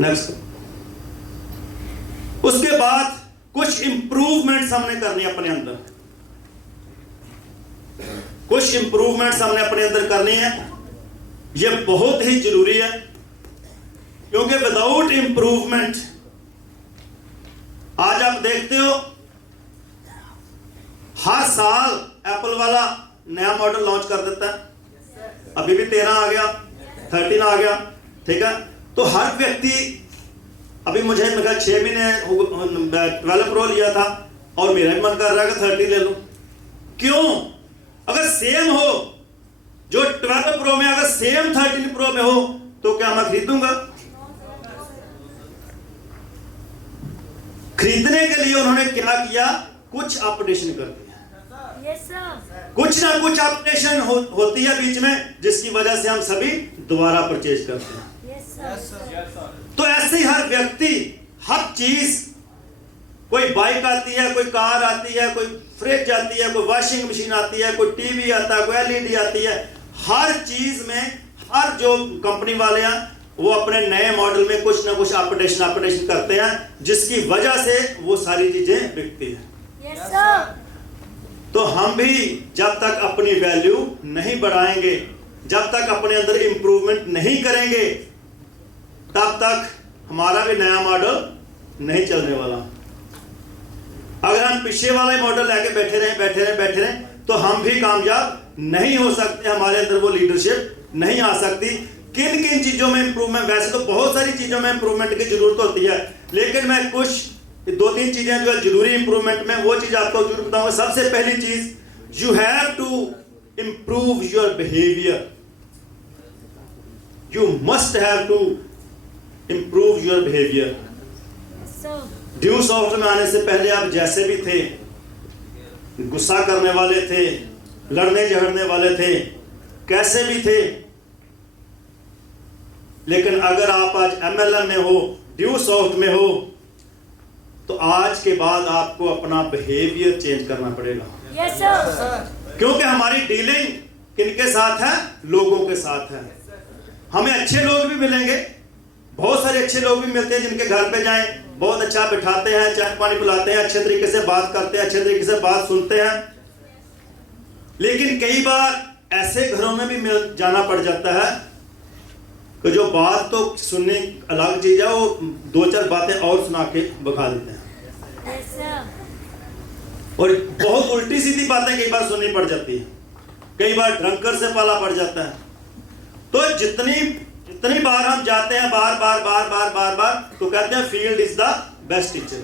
Next. उसके बाद कुछ इंप्रूवमेंट्स हमने करनी है अपने अंदर, कुछ इंप्रूवमेंट्स हमने अपने अंदर करनी है। यह बहुत ही जरूरी है, क्योंकि विदाउट इंप्रूवमेंट, आज आप देखते हो हर साल एप्पल वाला नया मॉडल लॉन्च कर देता है। अभी भी 13 आ गया, 13 आ गया, ठीक है। तो हर व्यक्ति, अभी मुझे मेरा 6 महीने 12 प्रो लिया था और मेरा भी मन कर रहा है कि 30 ले लूं। क्यों? अगर सेम हो, जो 12 प्रो में अगर सेम 13 प्रो में हो तो क्या मैं खरीदूंगा? खरीदने के लिए उन्होंने क्या किया? कुछ अपडेशन कर दिया। कुछ ना कुछ अपडेशन होती है बीच में, जिसकी वजह से हम सभी दोबारा परचेज करते हैं। तो ऐसे ही हर व्यक्ति, हर चीज, कोई बाइक आती है, कोई कार आती है, कोई फ्रिज आती है, कोई वॉशिंग मशीन आती है, कोई टीवी आता है, कोई एलईडी आती है। हर चीज में, हर जो कंपनी वाले हैं वो अपने नए मॉडल में कुछ ना कुछ अपडेशन करते हैं, जिसकी वजह से वो सारी चीजें बिकती हैं। तो हम भी जब तक अपनी वैल्यू नहीं बढ़ाएंगे, जब तक अपने अंदर इंप्रूवमेंट नहीं करेंगे, तब तक हमारा भी नया मॉडल नहीं चलने वाला। अगर हम पीछे वाला मॉडल लेके बैठे रहे तो हम भी कामयाब नहीं हो सकते, हमारे अंदर वो लीडरशिप नहीं आ सकती। किन किन चीजों में इंप्रूवमेंट, वैसे तो बहुत सारी चीजों में इंप्रूवमेंट की जरूरत होती है, लेकिन मैं कुछ 2-3 चीजें जो है जरूरी इंप्रूवमेंट में, वो चीज आपको जरूर बताऊंगा। सबसे पहली चीज, you have to improve your behaviour. You must have to improve your behaviour. ड्यू सॉफ्ट में आने से पहले आप जैसे भी थे, गुस्सा करने वाले थे, लड़ने झगड़ने वाले थे, कैसे भी थे, लेकिन अगर आप आज एमएलएम में हो, ड्यू सॉफ्ट में हो, तो आज के बाद आपको अपना बिहेवियर चेंज करना पड़ेगा। yes, sir. क्योंकि हमारी डीलिंग किनके साथ है? लोगों के साथ है। हमें अच्छे लोग भी मिलेंगे, बहुत सारे अच्छे लोग भी मिलते हैं, जिनके घर पे जाएं, बहुत अच्छा बिठाते हैं, चाय पानी पिलाते हैं, अच्छे तरीके से बात करते हैं, अच्छे तरीके से बात सुनते हैं। लेकिन कई बार ऐसे घरों में भी मिल जाना पड़ जाता है कि जो बात तो सुनने अलग चीज है, वो 2-4 बातें और सुना के भगा देते हैं। और बहुत उल्टी सीधी बातें कई बार सुननी पड़ जाती है, कई बार ड्रंकर से पाला पड़ जाता है। तो जितनी बार हम जाते हैं बार, तो कहते हैं field is the best teacher.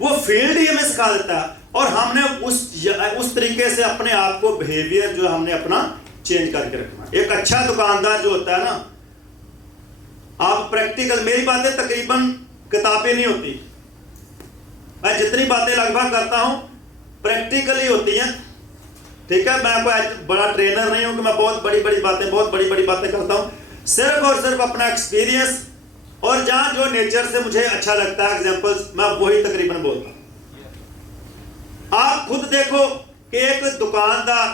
वो फील्ड ही हमें सिखा देता है, और हमने उस तरीके से अपने आप को, बिहेवियर जो हमने अपना चेंज करके रखना। एक अच्छा दुकानदार जो होता है ना, आप प्रैक्टिकल, मेरी बातें तकरीबन किताबें नहीं होती, मैं जितनी बातें लगभग करता हूं प्रैक्टिकल ही होती हैं, ठीक है। मैं कोई बड़ा ट्रेनर नहीं हूं कि मैं बहुत बड़ी बड़ी बातें करता हूं। सिर्फ और सिर्फ अपना एक्सपीरियंस, और जहां जो नेचर से मुझे अच्छा लगता है, एग्जांपल्स, मैं वही तकरीबन बोलता हूं। आप खुद देखो कि एक दुकानदार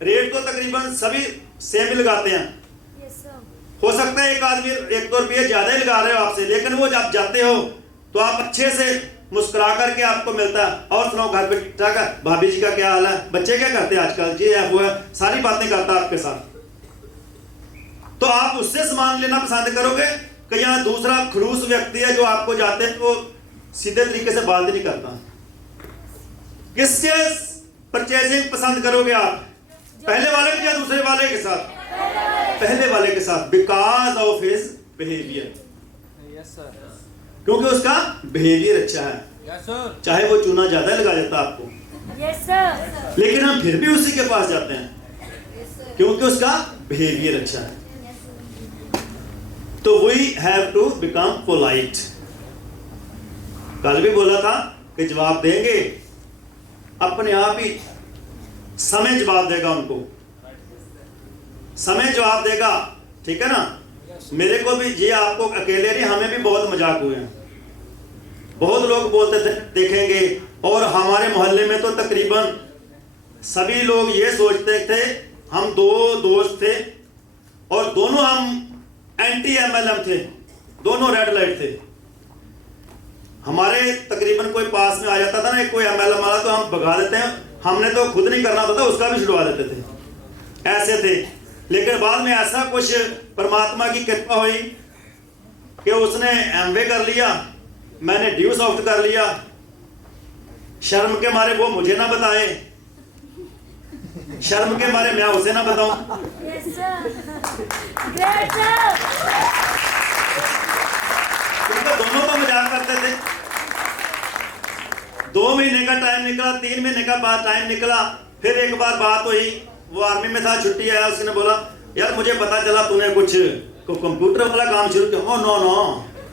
रेट तो तकरीबन सभी सेम ही लगाते हैं। हो सकता है एक आदमी 1-2 रुपये ज्यादा ही लगा रहे हो आपसे, लेकिन वो जब जाते हो तो आप अच्छे से मुस्कुरा करके आपको मिलता है, और सुनाओ घर पे ठीक ठाक है, भाभी जी का क्या हाल है, बच्चे क्या करते हैं आजकल, जी है वो है, सारी बातें करता है आपके साथ। तो आप उससे सामान लेना पसंद करोगे कि यहाँ दूसरा खड़ूस व्यक्ति है जो आपको जाते हैं वो सीधे तरीके से बात नहीं करता? किससे परचेजिंग पसंद करोगे आप? पहले वाले के या दूसरे वाले के साथ? पहले वाले के साथ, बिकॉज ऑफ हिज बिहेवियर। क्योंकि उसका बिहेवियर अच्छा है। चाहे वो चूना ज्यादा लगा देता आपको, लेकिन हम फिर भी उसी के पास जाते हैं क्योंकि उसका बिहेवियर अच्छा है। तो we have to become polite. कल भी बोला था कि जवाब देंगे अपने आप ही, समय जवाब देगा उनको, समय जवाब देगा, ठीक है ना। मेरे को भी, ये आपको अकेले नहीं, हमें भी बहुत मजाक हुए हैं, बहुत लोग बोलते थे देखेंगे, और हमारे मोहल्ले में तो तकरीबन सभी लोग ये सोचते थे, हम 2 दोस्त थे और दोनों हम एंटी एमएलएम थे, दोनों रेड लाइट थे। हमारे तकरीबन कोई पास में आ जाता था ना कोई एमएलए वाला, तो हम भगा देते हैं, हमने तो खुद नहीं करना होता, उसका भी छुड़वा देते थे, ऐसे थे। लेकिन बाद में ऐसा कुछ परमात्मा की कृपा हुई कि उसने एमवे कर लिया, मैंने ड्यू सॉफ्ट कर लिया। शर्म के मारे वो मुझे ना बताए, शर्म के मारे मैं उसे ना बताऊं। Yes, sir. Great, sir. क्योंकि दोनों तो मजाक करते थे। 2 महीने का टाइम निकला, 3 महीने का बाद टाइम निकला, फिर एक बार बात हुई, वो आर्मी में था, छुट्टी आया, उसने बोला यार मुझे पता चला तूने कुछ कंप्यूटर वाला काम शुरू किया। ओ नो नो,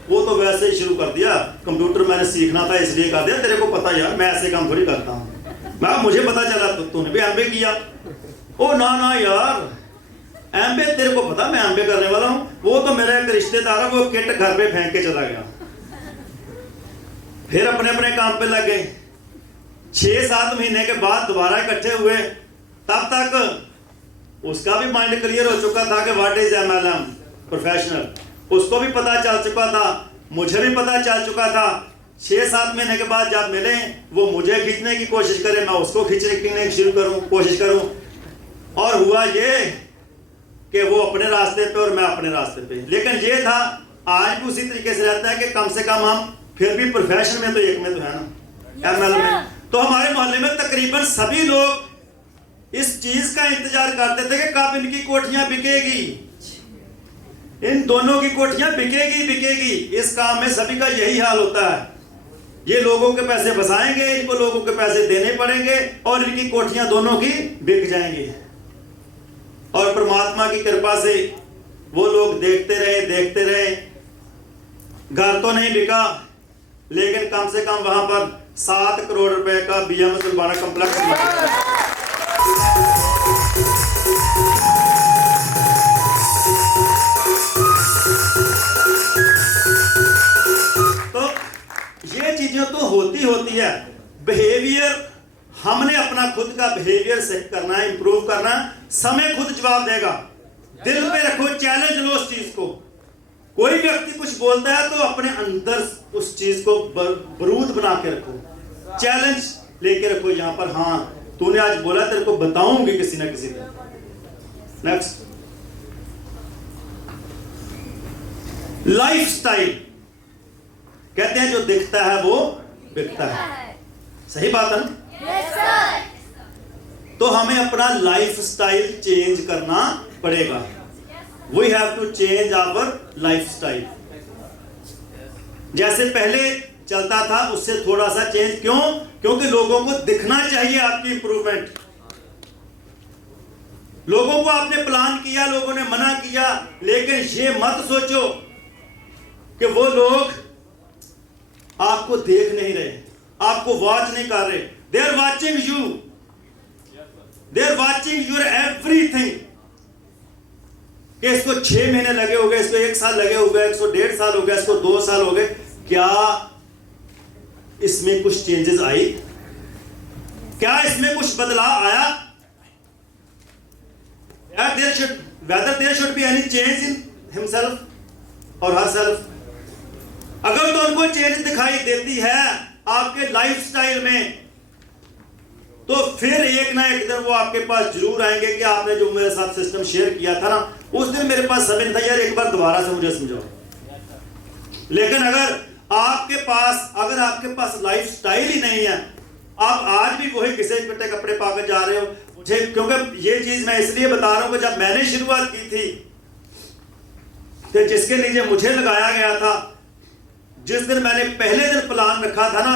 वो तो वैसे ही शुरू कर दिया, कंप्यूटर मैंने सीखना था इसलिए कर दिया, तेरे को पता यार मैं ऐसे काम थोड़ी करता हूँ। मैं मुझे पता चला तो तूने भी एमबीए किया। ओ ना ना यार, एमबीए तेरे को पता मैं एमबीए करने वाला हूँ। वो तो मेरा एक रिश्तेदार है, वो किट घर पे फेंक के चला गया। फिर अपने अपने काम पे लग गए। 6-7 महीने के बाद दोबारा इकट्ठे हुए, तब तक उसका भी माइंड क्लियर हो चुका था कि व्हाट इज एमएलएम प्रोफेशनल, उसको भी पता चल चुका था, मुझे भी पता चल चुका था। 6-7 महीने के बाद जब मिले, वो मुझे खींचने की कोशिश करे, मैं उसको खींचने की शुरू करूं, कोशिश करूं, और हुआ ये कि वो अपने रास्ते पे और मैं अपने रास्ते पे। लेकिन ये था, आज भी उसी तरीके से रहता है कि कम से कम हम फिर भी प्रोफेशन में तो एक में तो है ना, एमएल में। तो हमारे मोहल्ले में तकरीबन सभी लोग इस चीज का इंतजार करते थे कि कब इनकी कोठियां बिकेगी, इन दोनों की कोठियां बिकेगी बिकेगी। इस काम में सभी का यही हाल होता है, ये लोगों के पैसे बसाएंगे, इनको लोगों के पैसे देने पड़ेंगे और इनकी कोठियां दोनों की बिक जाएंगी। और परमात्मा की कृपा से वो लोग देखते रहे, घर तो नहीं बिका, लेकिन कम से कम वहां पर 7 करोड़ रुपए का बीएम सुलबाना कॉम्प्लेक्स बना। तो ये चीजें तो होती है। बिहेवियर, हमने अपना खुद का बिहेवियर सेट करना है, इंप्रूव करना है, समय खुद जवाब देगा। दिल पे रखो, चैलेंज लो उस चीज को। कोई व्यक्ति कुछ बोलता है तो अपने अंदर उस चीज को बरूद बना के रखो, चैलेंज लेके रखो यहां पर। हाँ तूने आज बोला, तेरे को बताऊंगी किसी ना किसी दिन। नेक्स्ट, लाइफस्टाइल कहते हैं जो दिखता है वो बिकता है। सही बात है ना? Yes, sir. तो हमें अपना लाइफस्टाइल चेंज करना पड़ेगा। We have to change our lifestyle. जैसे पहले चलता था उससे थोड़ा सा चेंज। क्यों? क्योंकि लोगों को दिखना चाहिए आपकी इंप्रूवमेंट। लोगों को आपने प्लान किया, लोगों ने मना किया, लेकिन ये मत सोचो कि वो लोग आपको देख नहीं रहे, आपको वॉच नहीं कर रहे। They are watching you, they are watching your everything. कि इसको 6 महीने लगे हो गए, इसको 1 साल लगे हो गए, इसको 1.5 साल हो गया, इसको 2 साल हो गए, क्या इसमें कुछ चेंजेस आई? क्या इसमें कुछ बदलाव आया? whether there should be any change in himself or herself। अगर तो उनको चेंज दिखाई देती है आपके लाइफस्टाइल में, तो फिर एक ना एक दिन वो आपके पास जरूर आएंगे कि आपने जो मेरे साथ सिस्टम शेयर किया था ना, उस दिन मेरे पास समय नहीं था यार, एक बार दोबारा से मुझे समझाओ। लेकिन अगर आपके पास लाइफस्टाइल ही नहीं है, आप आज भी वही घिसे पिटे कपड़े पाकर जा रहे हो। मुझे, क्योंकि ये चीज मैं इसलिए बता रहा हूं कि जब मैंने शुरुआत की थी तो जिसके नीचे मुझे लगाया गया था, जिस दिन मैंने पहले दिन प्लान रखा था ना,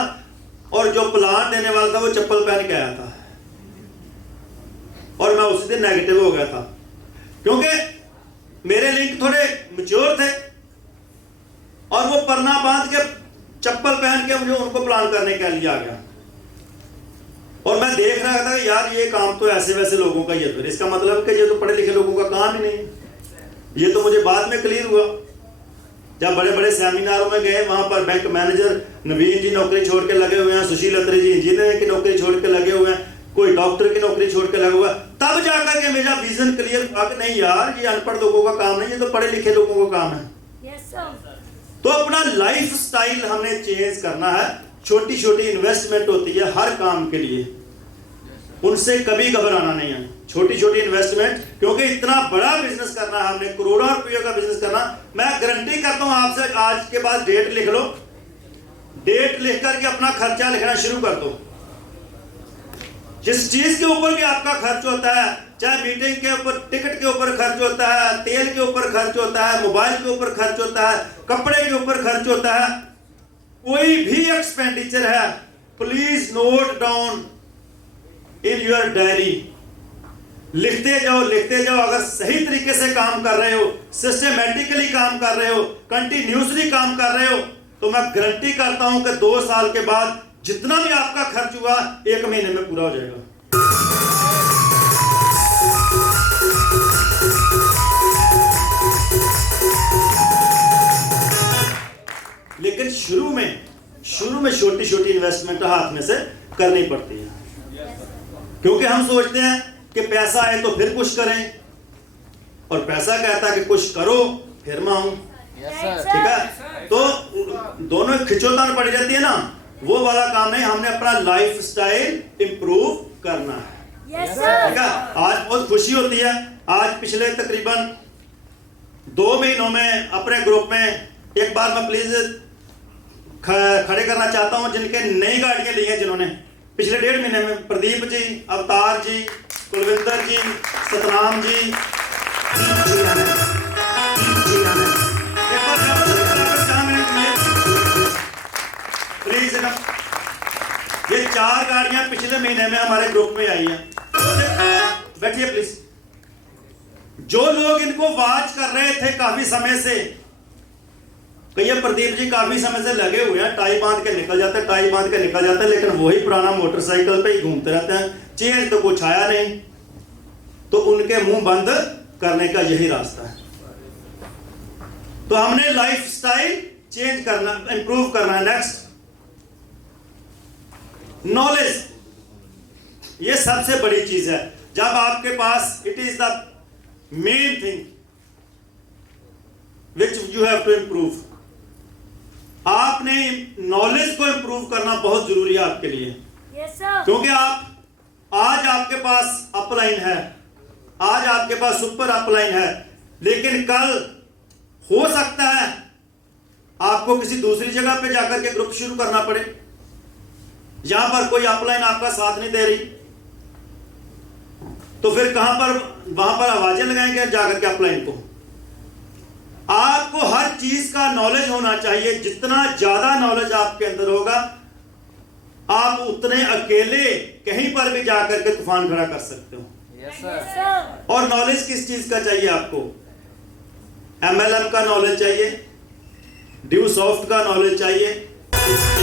और जो प्लान देने वाला था वो चप्पल पहन के आया था, और मैं उसी दिन नेगेटिव हो गया था। क्योंकि मेरे लिंक थोड़े मैच्योर थे, और वो परना बांध के चप्पल पहन के मुझे उनको प्लान करने के लिए आ गया। और मैं देख रहा था कि यार ये काम तो ऐसे वैसे लोगों का ही है, फिर इसका मतलब कि ये तो पढ़े लिखे लोगों का काम ही नहीं। ये तो मुझे बाद में क्लियर हुआ जब बड़े बड़े सेमिनारों में गए। वहां पर बैंक मैनेजर नवीन जी नौकरी छोड़ के लगे हुए हैं, सुशील अत्री जी इंजीनियर की नौकरी छोड़ के लगे हुए हैं, कोई डॉक्टर की नौकरी छोड़ के लगा हुआ। तब जाकर के मेरा विजन क्लियर हुआ कि नहीं यार, ये अनपढ़ लोगों का काम नहीं, ये तो पढ़े लिखे लोगों का काम है। Yes, sir. तो अपना लाइफ स्टाइल हमने चेंज करना है। छोटी छोटी इन्वेस्टमेंट होती है हर काम के लिए, उनसे कभी घबराना नहीं है। छोटी छोटी इन्वेस्टमेंट, क्योंकि इतना बड़ा बिजनेस करना है हमने, करोड़ों रुपयों का बिजनेस करना। मैं गारंटी करता हूं आपसे, आज के बाद डेट लिख लो, डेट लिख करके अपना खर्चा लिखना शुरू कर दो। जिस चीज के ऊपर भी आपका खर्च होता है, चाहे मीटिंग के ऊपर, टिकट के ऊपर खर्च होता है, तेल के ऊपर खर्च होता है, मोबाइल के ऊपर खर्च होता है, कपड़े के ऊपर खर्च होता है, कोई भी एक्सपेंडिचर है, please note down in your diary. लिखते जाओ, लिखते जाओ। अगर सही तरीके से काम कर रहे हो, सिस्टमेटिकली काम कर रहे हो, कंटिन्यूसली काम कर रहे हो, तो मैं गारंटी करता हूं कि 2 साल के बाद जितना भी आपका खर्च हुआ 1 महीने में पूरा हो जाएगा। लेकिन शुरू में छोटी छोटी इन्वेस्टमेंट हाथ में से करनी पड़ती है, क्योंकि हम सोचते हैं कि पैसा आए तो फिर कुछ करें, और पैसा कहता है कि कुछ करो फिर मैं आऊं। ठीक है, तो दोनों खिंचोतान पड़ी रहती है ना, वो वाला काम नहीं। हमने अपना लाइफ स्टाइल इंप्रूव करना है। ठीक है, आज बहुत खुशी होती है। आज पिछले तकरीबन 2 महीनों में अपने ग्रुप में एक बार मैं प्लीज खड़े करना चाहता हूं जिनके नई गाड़ियां ली हैं, जिन्होंने पिछले 1.5 महीने में, प्रदीप जी, अवतार जी, कुलविंदर जी, सतनाम जी, प्लीज। ये 4 गाड़ियां पिछले महीने में हमारे ग्रुप में आई हैं। बैठिए प्लीज। जो लोग इनको वॉच कर रहे थे काफी समय से, कहिए प्रदीप जी काफी समय से लगे हुए हैं, टाई बांध के निकल जाते हैं, टाई बांध के निकल जाते हैं, लेकिन वही पुराना मोटरसाइकिल पे ही घूमते रहते हैं, चेंज तो कुछ आया नहीं। तो उनके मुंह बंद करने का यही रास्ता है। तो हमने लाइफ स्टाइल चेंज करना, इंप्रूव करना है। Next, knowledge. ये सबसे बड़ी चीज है। जब आपके पास, it is the main thing which you have to improve. आपने नॉलेज को इंप्रूव करना बहुत जरूरी है आपके लिए। क्योंकि आज आपके पास अपलाइन है, आज आपके पास सुपर अपलाइन है, लेकिन कल हो सकता है आपको किसी दूसरी जगह पे जाकर के ग्रुप शुरू करना पड़े, यहां पर कोई अपलाइन आपका साथ नहीं दे रही, तो फिर वहां पर आवाजें लगाएंगे जाकर के अपलाइन को। आपको हर चीज का नॉलेज होना चाहिए। जितना ज्यादा नॉलेज आपके अंदर होगा, आप उतने अकेले कहीं पर भी जाकर के तूफान खड़ा कर सकते हो। और नॉलेज किस चीज का चाहिए आपको? MLM का नॉलेज चाहिए, ड्यू सॉफ्ट का नॉलेज चाहिए,